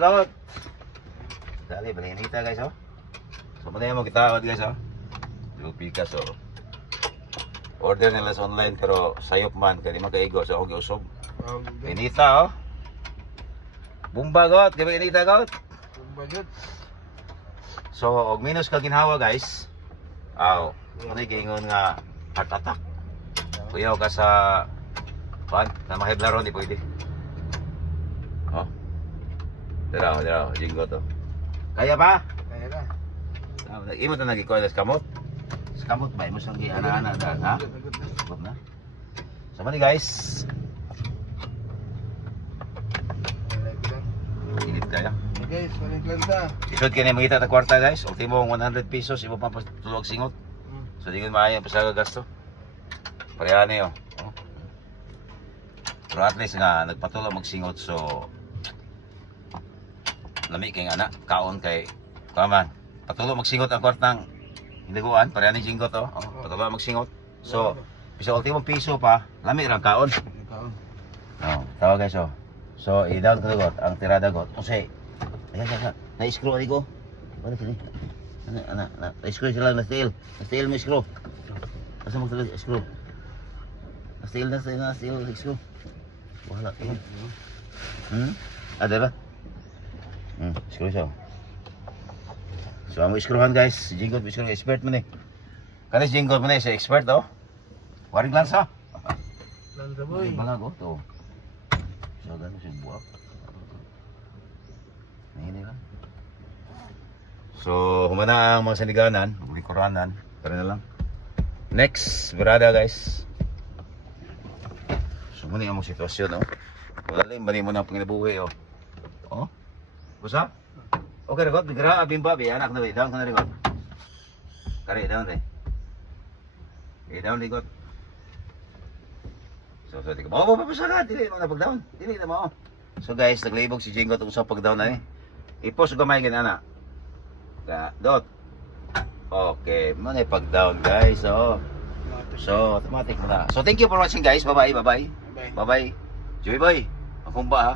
gawat. Dali, balinita guys, oh. So, muna mo kita, guys, oh. Yung pikas, oh. Order nila sa online, pero sayop man, kaya di makaigo sa akong giusog. Inita, oh. Bumba, gawat. Kaya inita, gawat. Bumba, gawat. So, og minus ka ginhawa, guys. Aw, ano gingon nga heart attack. Kuyaw ka sa na mahiblaro, di pwede. Oh. Diraw, jinggo to. Kaya pa? Kaya na. Imo ta nagikuha sa kamot. Sa kamot ba? Imo sang ana-ana na, ha? Sagot na. So, mani guys. Init kaya. Guys, maling klanta. Isod kini makita ta kwarta guys. Ultimo 100 pesos, imo pa tulog singot. So, di ko maayo pa sa gasto. Parehane yo. Oh. Pero at least nga nagpatuloy magsingot, so lami kay ana kaon kay kaman patuloy magsingot ang kwartang hinaguan parehane jinggot, oh. Patuloy magsingot, so bisa ultimong piso pa lami ra kaon. Kaon. Oh, tawa guys, oh. So i-down ko got ang tirada got kasi na-screw ali ko. Ano kini? Na-screw sila na steel mo screw. Asa mo talaga screw? Na steel screw. Wala yun. Ada ba? Screw siya. So, ang screwhan guys, si Jinggot, screw expert mo ni. Kanis Jinggot mo ni, si expert, oh. Waring lansa. Lansa boy. Bangag, oh, to. So, gano'n siya buwak. Nahini lang. So, humana ang mga saniganan, likoranan, tara na lang. Next, berada guys. So, muna yung mga sitwasyon, oh. Wala bali mo na panginabuhi, oh. Oh? Busa? Okay, regot. Bigra, bimba, anak na, down ka na, regot. Kari, down, eh. Down, regot. So, di ka, papusa ka. Dili mo na pag-down. Dili na mo. So, guys, naglibog si Jingo itong sa pag-down na, eh. I-post ko gamay ganyan, anak. Dot. Okay, muna yung pag-down, guys, oh. So, automatic mo na. So, thank you for watching, guys. Bye-bye, bye-bye. Bye-bye. Joy boy, ang kumba ha.